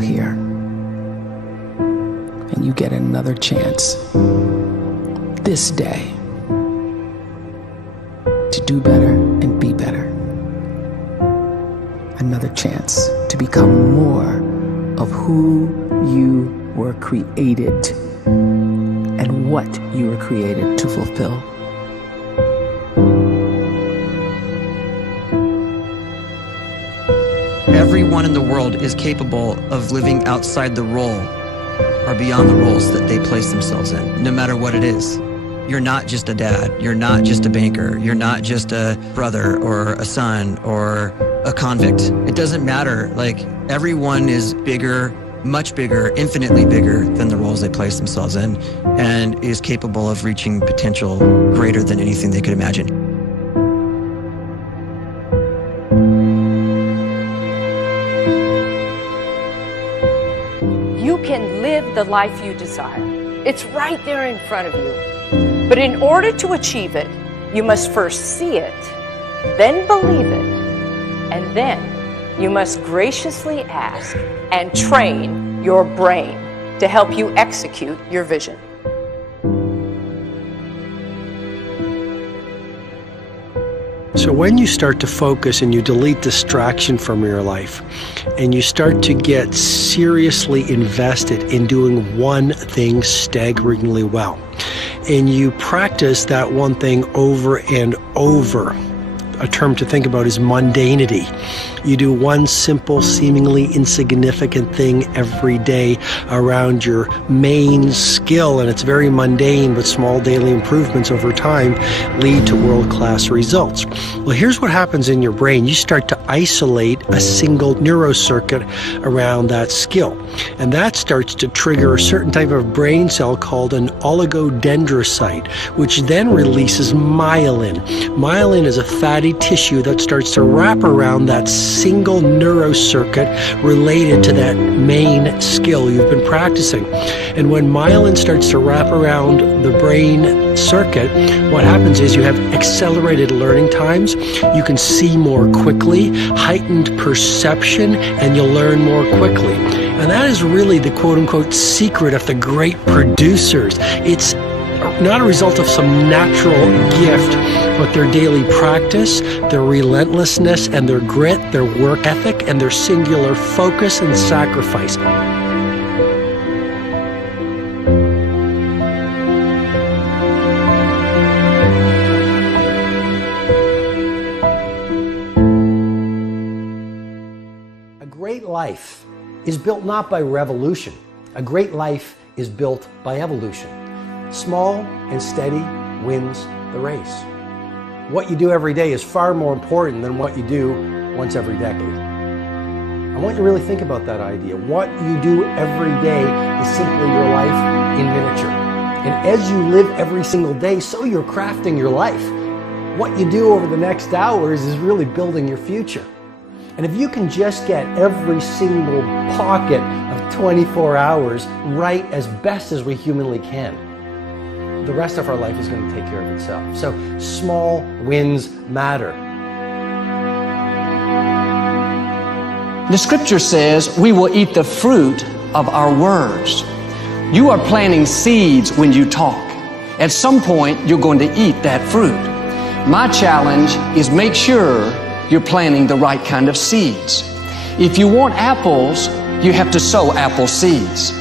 here. And you get another chance this day to do better and be better. Another chance to become more of who you were created and what you were created to fulfill. Everyone in the world is capable of living outside the role or beyond the roles that they place themselves in, no matter what it is. You're not just a dad, you're not just a banker, you're not just a brother or a son or a convict. It doesn't matter. Like, everyone is bigger, much bigger, infinitely bigger than the roles they place themselves in, and is capable of reaching potential greater than anything they could imagine. You can live the life you desire. It's right there in front of you. But in order to achieve it, you must first see it, then believe it, and then you must graciously ask and train your brain to help you execute your vision. So when you start to focus and you delete distraction from your life, and you start to get seriously invested in doing one thing staggeringly well, and you practice that one thing over and over, a term to think about is mundanity. You do one simple, seemingly insignificant thing every day around your main skill, and it's very mundane, but small daily improvements over time lead to world-class results. Well, here's what happens in your brain. You start to isolate a single neurocircuit around that skill, and that starts to trigger a certain type of brain cell called an oligodendrocyte, which then releases myelin. Myelin is a fatty tissue that starts to wrap around that single neurocircuit related to that main skill you've been practicing. And when myelin starts to wrap around the brain circuit, what happens is you have accelerated learning times, you can see more quickly, heightened perception, and you'll learn more quickly. And that is really the quote-unquote secret of the great producers. It's not a result of some natural gift, but their daily practice, their relentlessness and their grit, their work ethic, and their singular focus and sacrifice. A great life is built not by revolution. A great life is built by evolution. Small and steady wins the race. What you do every day is far more important than what you do once every decade. I want you to really think about that idea. What you do every day is simply your life in miniature. And as you live every single day, so you're crafting your life. What you do over the next hours is really building your future. And if you can just get every single pocket of 24 hours right as best as we humanly can, the rest of our life is going to take care of itself. So small wins matter. The scripture says we will eat the fruit of our words. You are planting seeds when you talk. At some point, you're going to eat that fruit. My challenge is make sure you're planting the right kind of seeds. If you want apples, you have to sow apple seeds.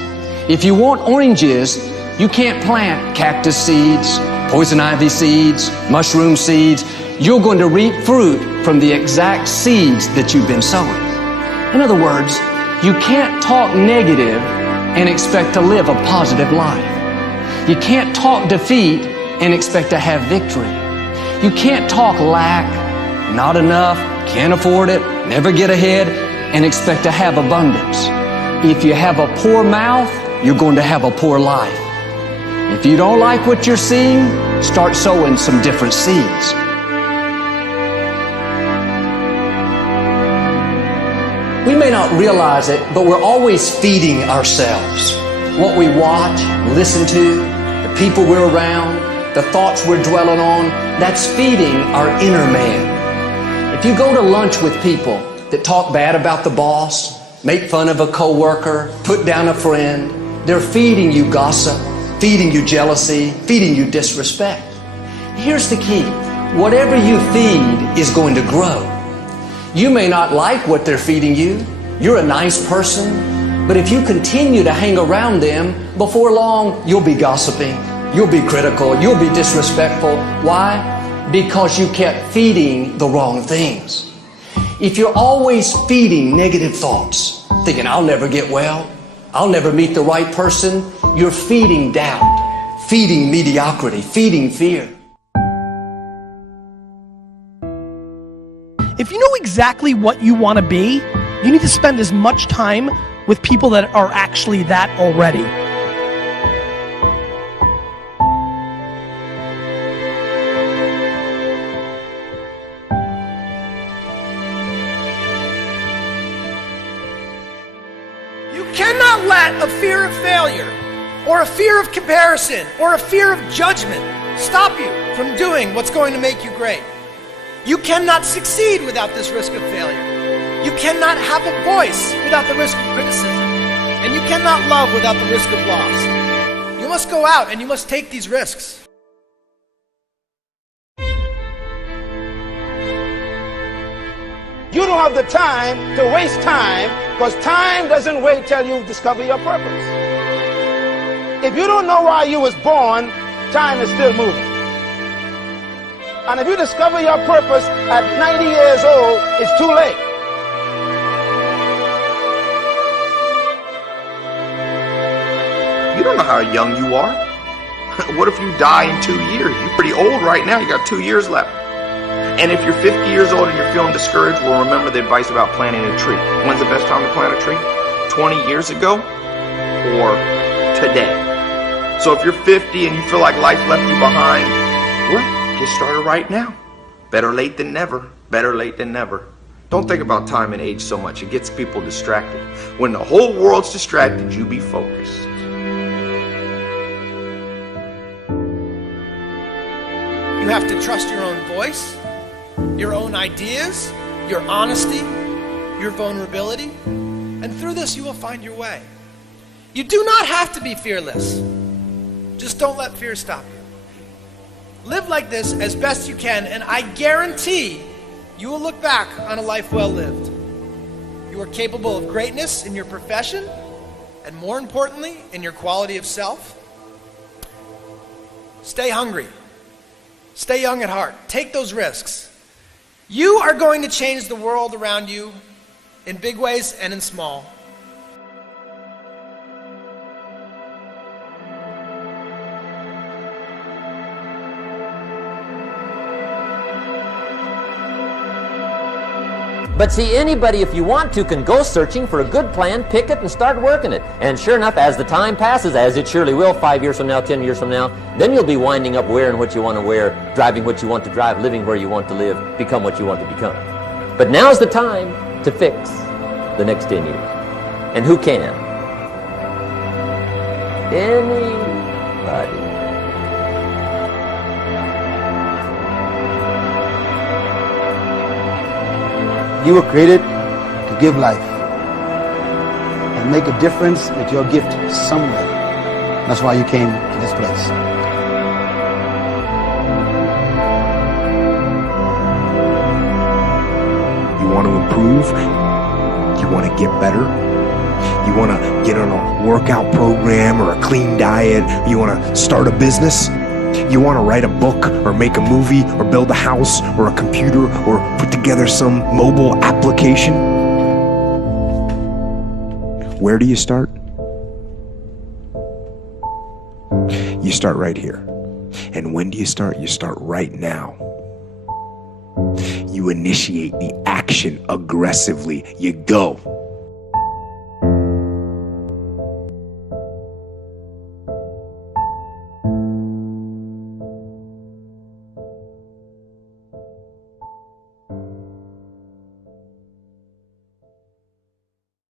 If you want oranges, you can't plant cactus seeds, poison ivy seeds, mushroom seeds. You're going to reap fruit from the exact seeds that you've been sowing. In other words, you can't talk negative and expect to live a positive life. You can't talk defeat and expect to have victory. You can't talk lack, not enough, can't afford it, never get ahead, and expect to have abundance. If you have a poor mouth, you're going to have a poor life. If you don't like what you're seeing, start sowing some different seeds. We may not realize it, but we're always feeding ourselves. What we watch, listen to, the people we're around, the thoughts we're dwelling on, that's feeding our inner man. If you go to lunch with people that talk bad about the boss, make fun of a coworker, put down a friend. They're feeding you gossip, feeding you jealousy, feeding you disrespect. Here's the key. Whatever you feed is going to grow. You may not like what they're feeding you. You're a nice person, but if you continue to hang around them, before long, you'll be gossiping, you'll be critical, you'll be disrespectful. Why? Because you kept feeding the wrong things. If you're always feeding negative thoughts, thinking, I'll never get well, I'll never meet the right person, you're feeding doubt, feeding mediocrity, feeding fear. If you know exactly what you want to be, you need to spend as much time with people that are actually that already. You cannot let a fear of failure, or a fear of comparison, or a fear of judgment stop you from doing what's going to make you great. You cannot succeed without this risk of failure. You cannot have a voice without the risk of criticism. And you cannot love without the risk of loss. You must go out and you must take these risks. You don't have the time to waste time, because time doesn't wait till you discover your purpose. If you don't know why you was born, time is still moving. And if you discover your purpose at 90 years old, it's too late. You don't know how young you are. What if you die in 2 years? You're pretty old right now. You got 2 years left. And if you're 50 years old and you're feeling discouraged, well, remember the advice about planting a tree. When's the best time to plant a tree? 20 years ago or today? So if you're 50 and you feel like life left you behind, well, get started right now. Better late than never. Better late than never. Don't think about time and age so much. It gets people distracted. When the whole world's distracted, you be focused. You have to trust your own voice, your own ideas, your honesty, your vulnerability, and through this you will find your way. You do not have to be fearless. Just don't let fear stop you. Live like this as best you can, and I guarantee you will look back on a life well lived. You are capable of greatness in your profession, and more importantly, in your quality of self. Stay hungry. Stay young at heart. Take those risks. You are going to change the world around you in big ways and in small. But see, anybody, if you want to, can go searching for a good plan, pick it, and start working it. And sure enough, as the time passes, as it surely will 5 years from now, 10 years from now, then you'll be winding up wearing what you want to wear, driving what you want to drive, living where you want to live, become what you want to become. But now's the time to fix the next 10 years. And who can? Anybody. You were created to give life and make a difference with your gift somewhere. That's why you came to this place. You want to improve? You want to get better? You want to get on a workout program or a clean diet? You want to start a business? You want to write a book or make a movie or build a house or a computer or put together some mobile application? Where do you start? You start right here. And when do you start? You start right now. You initiate the action aggressively. You go.